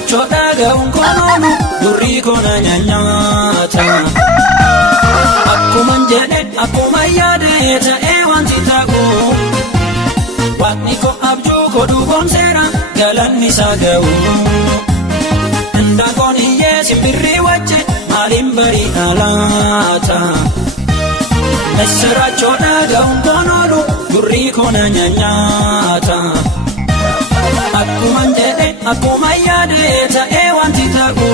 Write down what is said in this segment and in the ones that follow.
Missirachoo dhaga'uun koon oolu gurri koona nyaata. Akkuman jedhe akkuma yaade ta'ee wanti ta'u Waaqni koo abjuu koo dhugoomseera galanni isaa ga'u. Indaanqoon hiyyee simbirrii wajjin maaliin bari'a laata. Missirachoo dhaga'uun koon oolu gurri koona nyaata. Akkuman jedhe akkuma yaade ta'ee wanti ta'u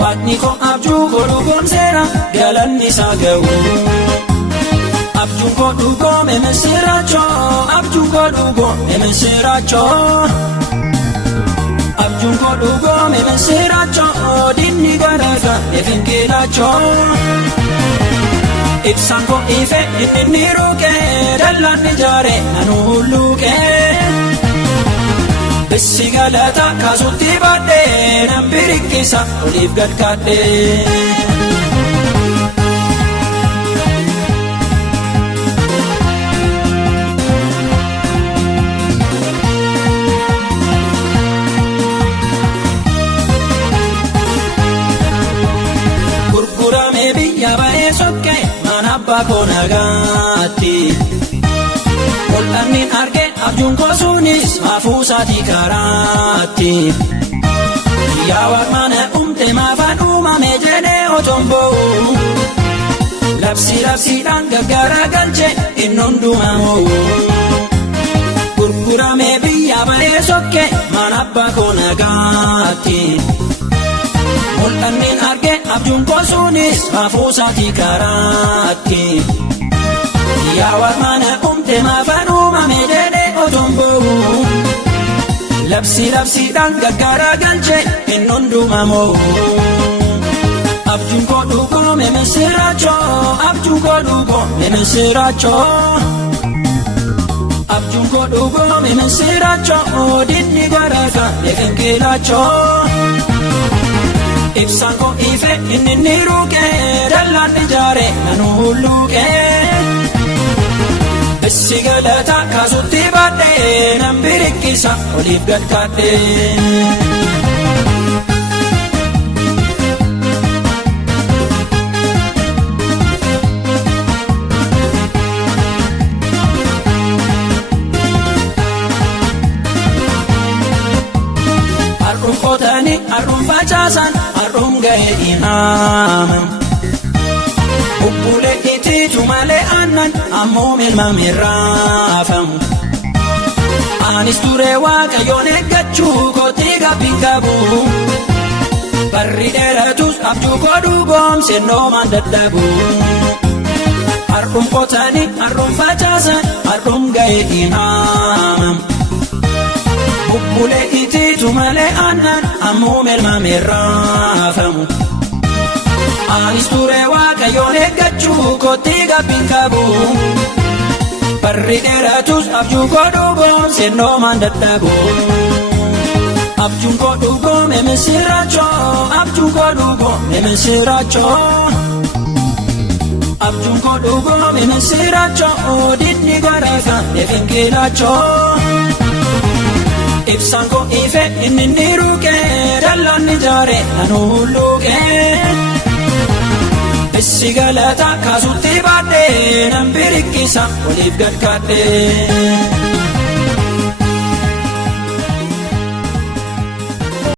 Waaqni koo abjuu koo dhugoomseera galanni isaa ga'u. Abjuun koo dhugoome missirachoo abjuun koo dhugoome missirachoo. Abjuun koo dhugoome missirachoo dinni garaga efinkiilachoo. Ibsaan koo ife inni ruukee dallaan ijaare nanu hulluukee. Bissi galata kaasutti baadhee nan biriqqisa oliif gad kaadhee. Gurguramee biyya ba'ee sokkee mana abbaa koo nagaatti. Mul'anni argee abjuun koo sunis maafuusaatii karaatti. Yaa Waaqni uumte maafaan uumame jedhee otoon boo'u. Labsiidhaan gaggara galche inni hundumaa moo'u. Gurguramee biyya ba'ee sokkee mana abbaa koo nagaatti. Mul'anni argee abjuun koo sunis maafuusaatii karaatti. Yaa Waaqni uumte maafaan uumame jedhee otoon boo'u. Labsiidhaan gaggara galche inni hundumaa moo'u. Abjuun koo dhugoome missirachoo abjuun koo dhugoome missirachoo. Abjuun koo dhugoome missirachoo dinni garaga efinkiilachoo. Ibsaan koo ife inni ruukee dallaan ijaare nanu hulluukee. Bissi galata kaasutti baadhee nan biriqqisa oliif gad kaadhee. Har'uun qotanii har'uun facaasan har'uun ga'ee imaaman. Bubbulee itiitu malee aannan ammoo milmamee raafamu. Anis ture Waaqayyoon eeggachuu kootii gabbiin qabu. Barri dheeratus abjuu koo dhugoomse noomaan dadhabu. Har'uun qotanii har'uun facaasan har'uun ga'ee imaaman. Bubbulee itiitu malee aannan ammoo milmamee raafamu. Anis ture Waaqayyoon eeggachuu kootii gabbiin qabu. Barri dheeratus abjuu koo dhugoomse noomaan dadhabu. Abjuun koo dhugoome missirachoo abjuun koo dhugoome missirachoo. Abjuun koo dhugoome missirachoo dinni garaga efinkiilachoo. Ibsaan koo ife inni ruukee dallaan ijaare nanu hulluukee. Bissi galata kaasutti baadhee nan biriqqisa oliif gad kaadhee.